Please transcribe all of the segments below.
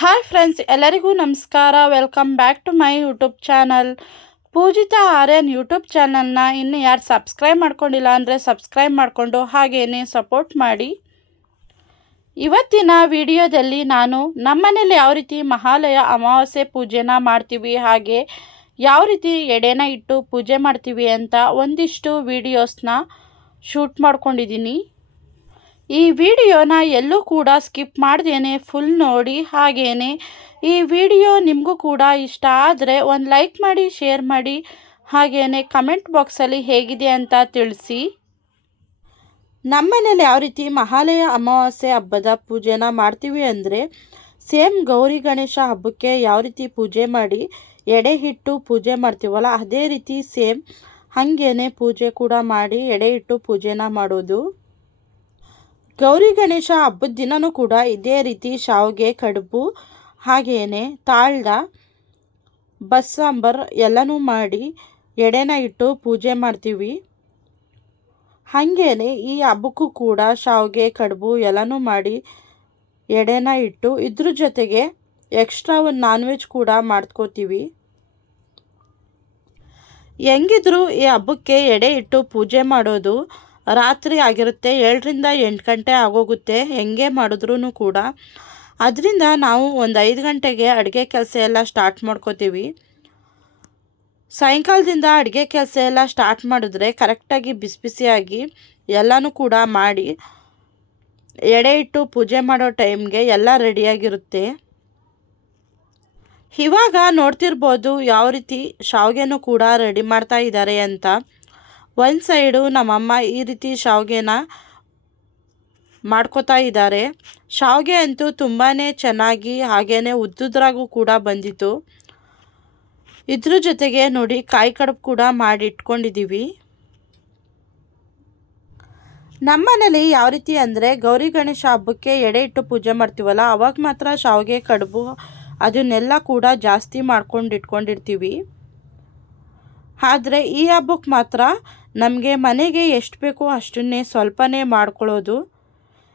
Hi friends ಎಲ್ಲರಿಗೂ ನಮಸ್ಕಾರ. Welcome back to my YouTube channel Poojitha Aryan YouTube ಚಾನಲ್ನ ಇನ್ನು ಯಾರು ಸಬ್ಸ್ಕ್ರೈಬ್ ಮಾಡ್ಕೊಂಡಿಲ್ಲ ಅಂದರೆ ಸಬ್ಸ್ಕ್ರೈಬ್ ಮಾಡಿಕೊಂಡು ಹಾಗೇ ಸಪೋರ್ಟ್ ಮಾಡಿ. ಇವತ್ತಿನ ವಿಡಿಯೋದಲ್ಲಿ ನಾನು ನಮ್ಮನೇಲಿ ಯಾವ ರೀತಿ ಮಹಾಲಯ ಅಮಾವಾಸ್ಯೆ ಪೂಜೆನ ಮಾಡ್ತೀವಿ, ಹಾಗೆ ಯಾವ ರೀತಿ ಎಡೆನ ಇಟ್ಟು ಪೂಜೆ ಮಾಡ್ತೀವಿ ಅಂತ ಒಂದಿಷ್ಟು ವಿಡಿಯೋಸ್ನ ಶೂಟ್ ಮಾಡ್ಕೊಂಡಿದ್ದೀನಿ. ಈ ವಿಡಿಯೋನ ಎಲ್ಲೂ ಕೂಡ ಸ್ಕಿಪ್ ಮಾಡ್ದೇನೆ ಫುಲ್ ನೋಡಿ ಹಾಗೇನೆ. ಈ ವಿಡಿಯೋ ನಿಮಗೂ ಕೂಡ ಇಷ್ಟ ಆದರೆ ಒಂದು ಲೈಕ್ ಮಾಡಿ ಶೇರ್ ಮಾಡಿ, ಹಾಗೇನೆ ಕಮೆಂಟ್ ಬಾಕ್ಸಲ್ಲಿ ಹೇಗಿದೆ ಅಂತ ತಿಳಿಸಿ. ನಮ್ಮನೇಲಿ ಯಾವ ರೀತಿ ಮಹಾಲಯ ಅಮಾವಾಸ್ಯೆ ಹಬ್ಬದ ಪೂಜೆನ ಮಾಡ್ತೀವಿ ಅಂದರೆ ಸೇಮ್ ಗೌರಿ ಗಣೇಶ ಹಬ್ಬಕ್ಕೆ ಯಾವ ರೀತಿ ಪೂಜೆ ಮಾಡಿ, ಎಡೆ ಹಿಟ್ಟು ಪೂಜೆ ಮಾಡ್ತೀವಲ್ಲ, ಅದೇ ರೀತಿ ಸೇಮ್ ಹಾಗೇನೆ ಪೂಜೆ ಕೂಡ ಮಾಡಿ, ಎಡೆ ಹಿಟ್ಟು ಪೂಜೆನ ಮಾಡೋದು. ಗೌರಿ ಗಣೇಶ ಹಬ್ಬದ ದಿನವೂ ಕೂಡ ಇದೇ ರೀತಿ ಶಾವಿಗೆ, ಕಡುಬು ಹಾಗೆಯೇ ತಾಳ್ದ, ಬಸ್ಸಾಂಬರ್ ಎಲ್ಲನೂ ಮಾಡಿ ಎಡೆನ ಇಟ್ಟು ಪೂಜೆ ಮಾಡ್ತೀವಿ. ಹಾಗೇನೆ ಈ ಹಬ್ಬಕ್ಕೂ ಕೂಡ ಶಾವಿಗೆ, ಕಡುಬು ಎಲ್ಲನೂ ಮಾಡಿ ಎಡೆನ ಇಟ್ಟು ಇದ್ರ ಜೊತೆಗೆ ಎಕ್ಸ್ಟ್ರಾ ಒಂದು ನಾನ್ ವೆಜ್ ಕೂಡ ಮಾಡ್ಕೋತೀವಿ. ಹೆಂಗಿದ್ರು ಈ ಹಬ್ಬಕ್ಕೆ ಎಡೆ ಇಟ್ಟು ಪೂಜೆ ಮಾಡೋದು ರಾತ್ರಿ ಆಗಿರುತ್ತೆ, ಏಳರಿಂದ ಎಂಟು ಗಂಟೆ ಆಗೋಗುತ್ತೆ, ಹೆಂಗೆ ಮಾಡಿದ್ರೂ ಕೂಡ. ಅದರಿಂದ ನಾವು ಒಂದು ಐದು ಗಂಟೆಗೆ ಅಡುಗೆ ಕೆಲಸ ಎಲ್ಲ ಸ್ಟಾರ್ಟ್ ಮಾಡ್ಕೋತೀವಿ. ಸಾಯಂಕಾಲದಿಂದ ಅಡುಗೆ ಕೆಲಸ ಎಲ್ಲ ಸ್ಟಾರ್ಟ್ ಮಾಡಿದ್ರೆ ಕರೆಕ್ಟಾಗಿ ಬಿಸಿ ಬಿಸಿಯಾಗಿ ಎಲ್ಲನೂ ಕೂಡ ಮಾಡಿ, ಎಡೆ ಇಟ್ಟು ಪೂಜೆ ಮಾಡೋ ಟೈಮ್ಗೆ ಎಲ್ಲ ರೆಡಿಯಾಗಿರುತ್ತೆ. ಇವಾಗ ನೋಡ್ತಿರ್ಬೋದು ಯಾವ ರೀತಿ ಶಾವಿಗೆನೂ ಕೂಡ ರೆಡಿ ಮಾಡ್ತಾ ಇದ್ದಾರೆ ಅಂತ. ಒಂದು ಸೈಡು ನಮ್ಮಮ್ಮ ಈ ರೀತಿ ಶಾವಿಗೆನ ಮಾಡ್ಕೋತಾ ಇದ್ದಾರೆ. ಶಾವಿಗೆ ಅಂತೂ ತುಂಬಾ ಚೆನ್ನಾಗಿ ಹಾಗೇ ಉದ್ದುದ್ರಾಗೂ ಕೂಡ ಬಂದಿತ್ತು. ಇದ್ರ ಜೊತೆಗೆ ನೋಡಿ ಕಾಯಿ ಕಡುಬು ಕೂಡ ಮಾಡಿ ಇಟ್ಕೊಂಡಿದ್ದೀವಿ ನಮ್ಮನೇಲಿ ಯಾವ ರೀತಿ ಅಂದರೆ ಗೌರಿ ಗಣೇಶ ಹಬ್ಬಕ್ಕೆ ಎಡೆ ಇಟ್ಟು ಪೂಜೆ ಮಾಡ್ತೀವಲ್ಲ, ಅವಾಗ ಮಾತ್ರ ಶಾವಿಗೆ, ಕಡುಬು ಅದನ್ನೆಲ್ಲ ಕೂಡ ಜಾಸ್ತಿ ಮಾಡ್ಕೊಂಡು ಇಟ್ಕೊಂಡಿರ್ತೀವಿ ಆದರೆ ಈ ಹಬ್ಬಕ್ಕೆ ಮಾತ್ರ ನಮಗೆ ಮನೆಗೆ ಎಷ್ಟು ಬೇಕೋ ಅಷ್ಟನ್ನೇ ಸ್ವಲ್ಪನೇ ಮಾಡ್ಕೊಳ್ಳೋದು.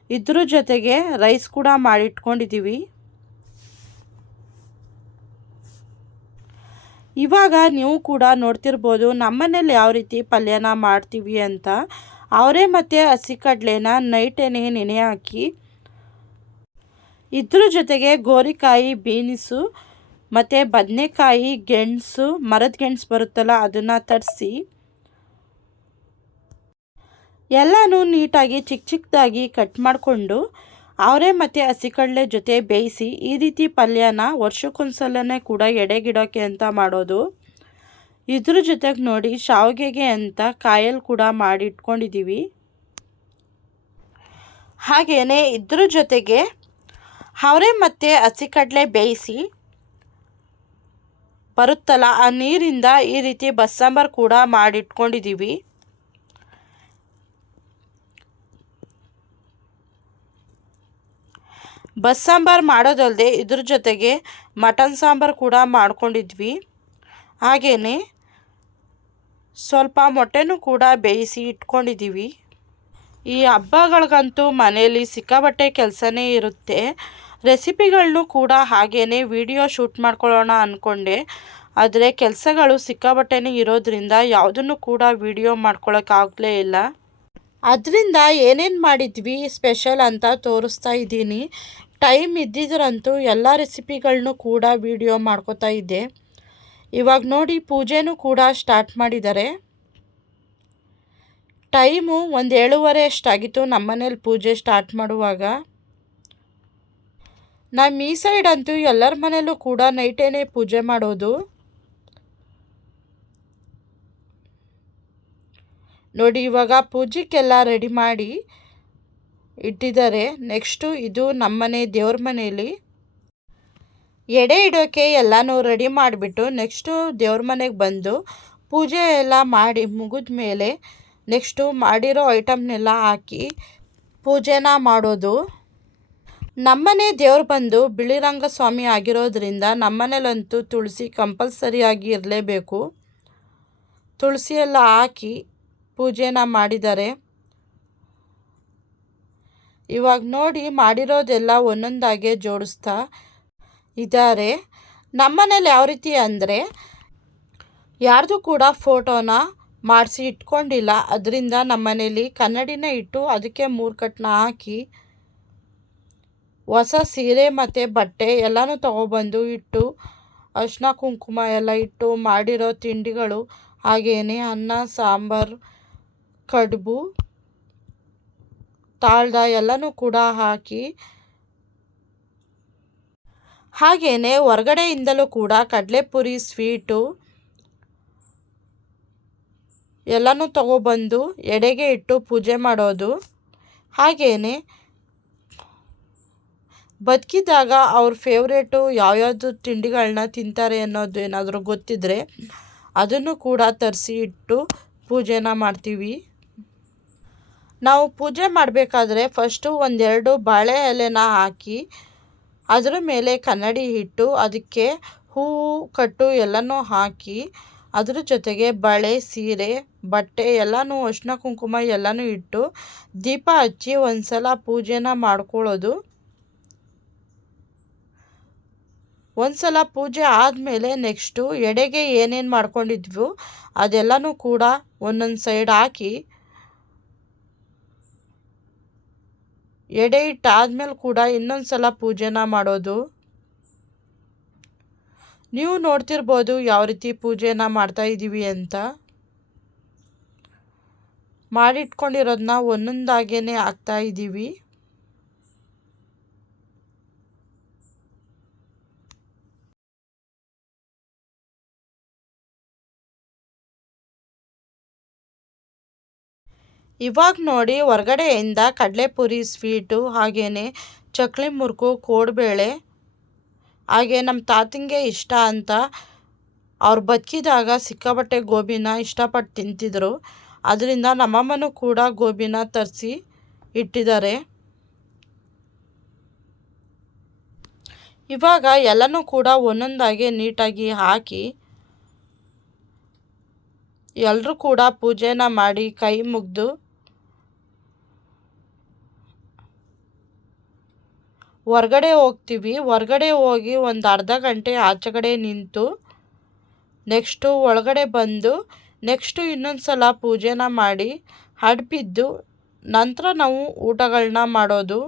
ಇದ್ರ ಜೊತೆಗೆ ರೈಸ್ ಕೂಡ ಮಾಡಿಟ್ಕೊಂಡಿದ್ದೀವಿ ಇವಾಗ ನೀವು ಕೂಡ ನೋಡ್ತಿರ್ಬೋದು ನಮ್ಮನೇಲಿ ಯಾವ ರೀತಿ ಪಲ್ಯನ ಮಾಡ್ತೀವಿ ಅಂತ. ಅವರೇ ಮತ್ತು ಹಸಿ ಕಡಲೆನ ನೈಟೇನೆ ನೆನೆ ಹಾಕಿ, ಇದ್ರ ಜೊತೆಗೆ ಗೋರಿಕಾಯಿ, ಬೀನ್ಸು ಮತ್ತು ಬದನೆಕಾಯಿ, ಗೆಣಸು, ಮರದ ಗೆಣಸು ಬರುತ್ತಲ್ಲ ಅದನ್ನು ತರಿಸಿ ಎಲ್ಲನೂ ನೀಟಾಗಿ ಚಿಕ್ಕ ಚಿಕ್ಕದಾಗಿ ಕಟ್ ಮಾಡಿಕೊಂಡು ಅವರೇ ಮತ್ತು ಹಸಿಕಡಲೆ ಜೊತೆ ಬೇಯಿಸಿ ಈ ರೀತಿ ಪಲ್ಯನ ವರ್ಷಕ್ಕೊಂದ್ಸಲನೇ ಕೂಡ ಎಡೆಗಿಡೋಕ್ಕೆ ಅಂತ ಮಾಡೋದು. ಇದ್ರ ಜೊತೆಗೆ ನೋಡಿ ಶಾವಿಗೆಗೆ ಅಂತ ಕಾಯಲ್ಲಿ ಕೂಡ ಮಾಡಿಟ್ಕೊಂಡಿದ್ದೀವಿ ಹಾಗೆಯೇ ಇದ್ರ ಜೊತೆಗೆ ಅವರೇ ಮತ್ತು ಹಸಿಕಡಲೆ ಬೇಯಿಸಿ ಬರುತ್ತಲ್ಲ ಆ ನೀರಿಂದ ಈ ರೀತಿ ಬಸ್ಸಾಂಬಾರು ಕೂಡ ಮಾಡಿಟ್ಕೊಂಡಿದ್ದೀವಿ ಬಸ್ ಸಾಂಬಾರು ಮಾಡೋದಲ್ಲದೆ ಇದ್ರ ಜೊತೆಗೆ ಮಟನ್ ಸಾಂಬಾರು ಕೂಡ ಮಾಡ್ಕೊಂಡಿದ್ವಿ. ಹಾಗೆಯೇ ಸ್ವಲ್ಪ ಮೊಟ್ಟೆನೂ ಕೂಡ ಬೇಯಿಸಿ ಇಟ್ಕೊಂಡಿದ್ದೀವಿ. ಈ ಹಬ್ಬಗಳಿಗಂತೂ ಮನೆಯಲ್ಲಿ ಸಿಕ್ಕಾಬಟ್ಟೆ ಕೆಲಸನೇ ಇರುತ್ತೆ. ರೆಸಿಪಿಗಳನ್ನೂ ಕೂಡ ಹಾಗೇ ವಿಡಿಯೋ ಶೂಟ್ ಮಾಡ್ಕೊಳ್ಳೋಣ ಅಂದ್ಕೊಂಡೆ ಆದರೆ ಕೆಲಸಗಳು ಸಿಕ್ಕಾಬಟ್ಟೆನೇ ಇರೋದ್ರಿಂದ ಯಾವುದನ್ನು ಕೂಡ ವಿಡಿಯೋ ಮಾಡ್ಕೊಳ್ಳೋಕ್ಕಾಗಲೇ ಇಲ್ಲ. ಅದರಿಂದ ಏನೇನು ಮಾಡಿದ್ವಿ ಸ್ಪೆಷಲ್ ಅಂತ ತೋರಿಸ್ತಾ ಇದ್ದೀನಿ. ಟೈಮ್ ಇದ್ದಿದ್ರಂತೂ ಎಲ್ಲ ರೆಸಿಪಿಗಳನ್ನೂ ಕೂಡ ವಿಡಿಯೋ ಮಾಡ್ಕೋತಾ ಇದ್ದೆ. ಇವಾಗ ನೋಡಿ ಪೂಜೆನೂ ಕೂಡ ಸ್ಟಾರ್ಟ್ ಮಾಡಿದ್ದಾರೆ ಟೈಮು ಒಂದು ಏಳುವರೆ ಅಷ್ಟಾಗಿತ್ತು ನಮ್ಮನೇಲಿ ಪೂಜೆ ಸ್ಟಾರ್ಟ್ ಮಾಡುವಾಗ. ನಮ್ಮ ಈ ಸೈಡ್ ಅಂತೂ ಎಲ್ಲರ ಮನೇಲೂ ಕೂಡ ನೈಟೇನೆ ಪೂಜೆ ಮಾಡೋದು. ನೋಡಿ ಇವಾಗ ಪೂಜೆಗೆಲ್ಲ ರೆಡಿ ಮಾಡಿ ಇಟ್ಟಿದ್ದಾರೆ. ನೆಕ್ಸ್ಟು ಇದು ನಮ್ಮನೆ ದೇವ್ರ ಮನೆಯಲ್ಲಿ ಎಡೆ ಇಡೋಕ್ಕೆ ಎಲ್ಲನೂ ರೆಡಿ ಮಾಡಿಬಿಟ್ಟು ನೆಕ್ಸ್ಟು ದೇವ್ರ ಮನೆಗೆ ಬಂದು ಪೂಜೆ ಎಲ್ಲ ಮಾಡಿ ಮುಗಿದ ಮೇಲೆ ನೆಕ್ಸ್ಟು ಮಾಡಿರೋ ಐಟಮ್ನೆಲ್ಲ ಹಾಕಿ ಪೂಜೆನ ಮಾಡೋದು. ನಮ್ಮನೆ ದೇವ್ರು ಬಂದು ಬಿಳಿರಂಗ ಸ್ವಾಮಿ ಆಗಿರೋದ್ರಿಂದ ನಮ್ಮನೇಲಂತೂ ತುಳಸಿ ಕಂಪಲ್ಸರಿಯಾಗಿ ಇರಲೇಬೇಕು. ತುಳಸಿ ಎಲ್ಲ ಹಾಕಿ ಪೂಜೆನ ಮಾಡಿದ್ದಾರೆ. ಇವಾಗ ನೋಡಿ ಮಾಡಿರೋದೆಲ್ಲ ಒಂದೊಂದಾಗೆ ಜೋಡಿಸ್ತಾ ಇದ್ದಾರೆ. ನಮ್ಮನೇಲಿ ಯಾವ ರೀತಿ ಅಂದರೆ ಯಾರ್ದು ಕೂಡ ಫೋಟೋನ ಮಾಡಿಸಿ ಇಟ್ಕೊಂಡಿಲ್ಲ. ಅದರಿಂದ ನಮ್ಮನೇಲಿ ಕನ್ನಡಿನ ಇಟ್ಟು ಅದಕ್ಕೆ ಮೂರು ಕಟ್ನ ಹಾಕಿ ಹೊಸ ಸೀರೆ ಮತ್ತು ಬಟ್ಟೆ ಎಲ್ಲನೂ ತೊಗೊಬಂದು ಇಟ್ಟು, ಅರಿಶಿನ ಕುಂಕುಮ ಎಲ್ಲ ಇಟ್ಟು ಮಾಡಿರೋ ತಿಂಡಿಗಳು ಹಾಗೆಯೇ ಅನ್ನ, ಸಾಂಬಾರು, ಕಡುಬು ತಾಳ್ದ ಎಲ್ಲನೂ ಕೂಡ ಹಾಕಿ ಹಾಗೆಯೇ ಹೊರಗಡೆಯಿಂದಲೂ ಕೂಡ ಕಡಲೆಪುರಿ, ಸ್ವೀಟು ಎಲ್ಲನೂ ತಗೊಬಂದು ಎಡೆಗೆ ಇಟ್ಟು ಪೂಜೆ ಮಾಡೋದು. ಹಾಗೆಯೇ ಬದುಕಿದಾಗ ಅವ್ರ ಫೇವ್ರೇಟು ಯಾವ್ಯಾವುದು ತಿಂಡಿಗಳನ್ನ ತಿಂತಾರೆ ಅನ್ನೋದು ಏನಾದರೂ ಗೊತ್ತಿದ್ದರೆ ಅದನ್ನು ಕೂಡ ತರಿಸಿ ಇಟ್ಟು ಪೂಜೆನ ಮಾಡ್ತೀವಿ. ನಾವು ಪೂಜೆ ಮಾಡಬೇಕಾದ್ರೆ ಫಸ್ಟು ಒಂದೆರಡು ಬಾಳೆ ಎಲೆನ ಹಾಕಿ ಅದರ ಮೇಲೆ ಕನ್ನಡಿ ಇಟ್ಟು ಅದಕ್ಕೆ ಹೂವು, ಕಟ್ಟು ಎಲ್ಲನೂ ಹಾಕಿ ಅದ್ರ ಜೊತೆಗೆ ಬಳೆ, ಸೀರೆ, ಬಟ್ಟೆ ಎಲ್ಲನೂ ಅರಿಶಿನ ಕುಂಕುಮ ಎಲ್ಲನೂ ಇಟ್ಟು ದೀಪ ಹಚ್ಚಿ ಒಂದು ಸಲ ಪೂಜೆನ ಮಾಡ್ಕೊಳ್ಳೋದು. ಒಂದು ಸಲ ಪೂಜೆ ಆದಮೇಲೆ ನೆಕ್ಸ್ಟು ಎಡೆಗೆ ಏನೇನು ಮಾಡ್ಕೊಂಡಿದ್ವು ಅದೆಲ್ಲನೂ ಕೂಡ ಒಂದೊಂದು ಸೈಡ್ ಹಾಕಿ ಎಡೆ ಇಟ್ಟಾದ್ಮೇಲೆ ಕೂಡ ಇನ್ನೊಂದು ಸಲ ಪೂಜೆನ ಮಾಡೋದು. ನೀವು ನೋಡ್ತಿರ್ಬೋದು ಯಾವ ರೀತಿ ಪೂಜೆನ ಮಾಡ್ತಾ ಇದ್ದೀವಿ ಅಂತ. ಮಾಡಿಟ್ಕೊಂಡಿರೋದನ್ನ ಒಂದೊಂದಾಗೇ ಹಾಕ್ತಾ ಇದ್ದೀವಿ. ಇವಾಗ ನೋಡಿ ಹೊರಗಡೆಯಿಂದ ಕಡಲೆಪುರಿ ಸ್ವೀಟು ಹಾಗೆಯೇ ಚಕ್ಲಿ ಮುರುಕು, ಕೋಡುಬೇಳೆ, ಹಾಗೆ ನಮ್ಮ ತಾತಂಗೆ ಇಷ್ಟ ಅಂತ ಅವ್ರು ಬದುಕಿದಾಗ ಸಿಕ್ಕಾಪಟ್ಟೆ ಗೋಬಿನ ಇಷ್ಟಪಟ್ಟು ತಿಂತಿದ್ರು. ಅದರಿಂದ ನಮ್ಮಮ್ಮನೂ ಕೂಡ ಗೋಬಿನ ತರಿಸಿ ಇಟ್ಟಿದ್ದಾರೆ. ಇವಾಗ ಎಲ್ಲನೂ ಕೂಡ ಒಂದೊಂದಾಗಿ ನೀಟಾಗಿ ಹಾಕಿ ಎಲ್ಲರೂ ಕೂಡ ಪೂಜೆನ ಮಾಡಿ ಕೈ ಮುಗಿದು ಹೊರ್ಗಡೆ ಹೋಗ್ತೀವಿ. ಹೊರ್ಗಡೆ ಹೋಗಿ ಒಂದು ಅರ್ಧ ಗಂಟೆ ಆಚೆಗಡೆ ನಿಂತು ನೆಕ್ಸ್ಟು ಒಳಗಡೆ ಬಂದು ನೆಕ್ಸ್ಟು ಇನ್ನೊಂದು ಸಲ ಪೂಜೆನ ಮಾಡಿ ಹಡ್ಬಿದ್ದು ನಂತರ ನಾವು ಊಟಗಳನ್ನ ಮಾಡೋದು.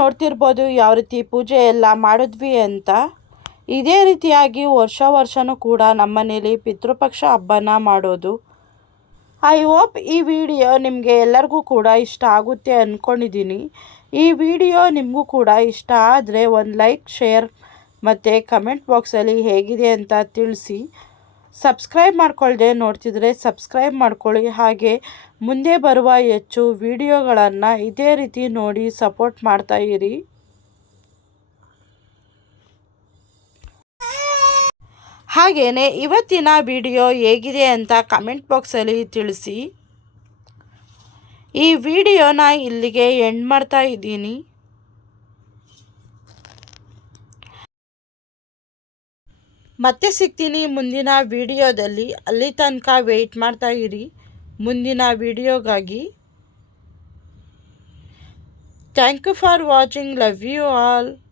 ನೋಡ್ತಿರ್ಬೋದು, ಯಾವ ರೀತಿ ಪೂಜೆ ಎಲ್ಲ ಮಾಡಿದ್ವಿ ಅಂತ. ಇದೇ ರೀತಿಯಾಗಿ ವರ್ಷ ವರ್ಷವೂ ಕೂಡ ನಮ್ಮ ನಮ್ಮನೇಲಿ ಪಿತೃಪಕ್ಷ ಹಬ್ಬನ ಮಾಡೋದು. ಐ ಹೋಪ್ ಈ ವಿಡಿಯೋ ನಿಮಗೆ ಎಲ್ಲರಿಗೂ ಕೂಡ ಇಷ್ಟ ಆಗುತ್ತೆ ಅಂದ್ಕೊಂಡಿದ್ದೀನಿ ಈ ವಿಡಿಯೋ ನಿಮಗೂ ಕೂಡ ಇಷ್ಟ ಆದರೆ ಒಂದು ಲೈಕ್, ಶೇರ್ ಮತ್ತು ಕಮೆಂಟ್ ಬಾಕ್ಸಲ್ಲಿ ಹೇಗಿದೆ ಅಂತ ತಿಳಿಸಿ. ಸಬ್ಸ್ಕ್ರೈಬ್ ಮಾಡ್ಕೊಳ್ಳದೆ ನೋಡ್ತಿದ್ರೆ ಸಬ್ಸ್ಕ್ರೈಬ್ ಮಾಡ್ಕೊಳ್ಳಿ. ಹಾಗೆ ಮುಂದೆ ಬರುವ ಹೆಚ್ಚು ವಿಡಿಯೋಗಳನ್ನು ಇದೇ ರೀತಿ ನೋಡಿ ಸಪೋರ್ಟ್ ಮಾಡ್ತಾ ಇರಿ. ಹಾಗೆಯೇ ಇವತ್ತಿನ ವಿಡಿಯೋ ಹೇಗಿದೆ ಅಂತ ಕಮೆಂಟ್ ಬಾಕ್ಸಲ್ಲಿ ತಿಳಿಸಿ. ಈ ವಿಡಿಯೋನ ಇಲ್ಲಿಗೆ ಎಂಡ್ ಮಾಡ್ತಾ ಇದ್ದೀನಿ. ಮತ್ತೆ ಸಿಗ್ತೀನಿ ಮುಂದಿನ ವಿಡಿಯೋದಲ್ಲಿ. ಅಲ್ಲಿ ತನಕ ವೆಯ್ಟ್ ಇರಿ. ಮುಂದಿನ ವಿಡಿಯೋಗಾಗಿ thank you for watching love you all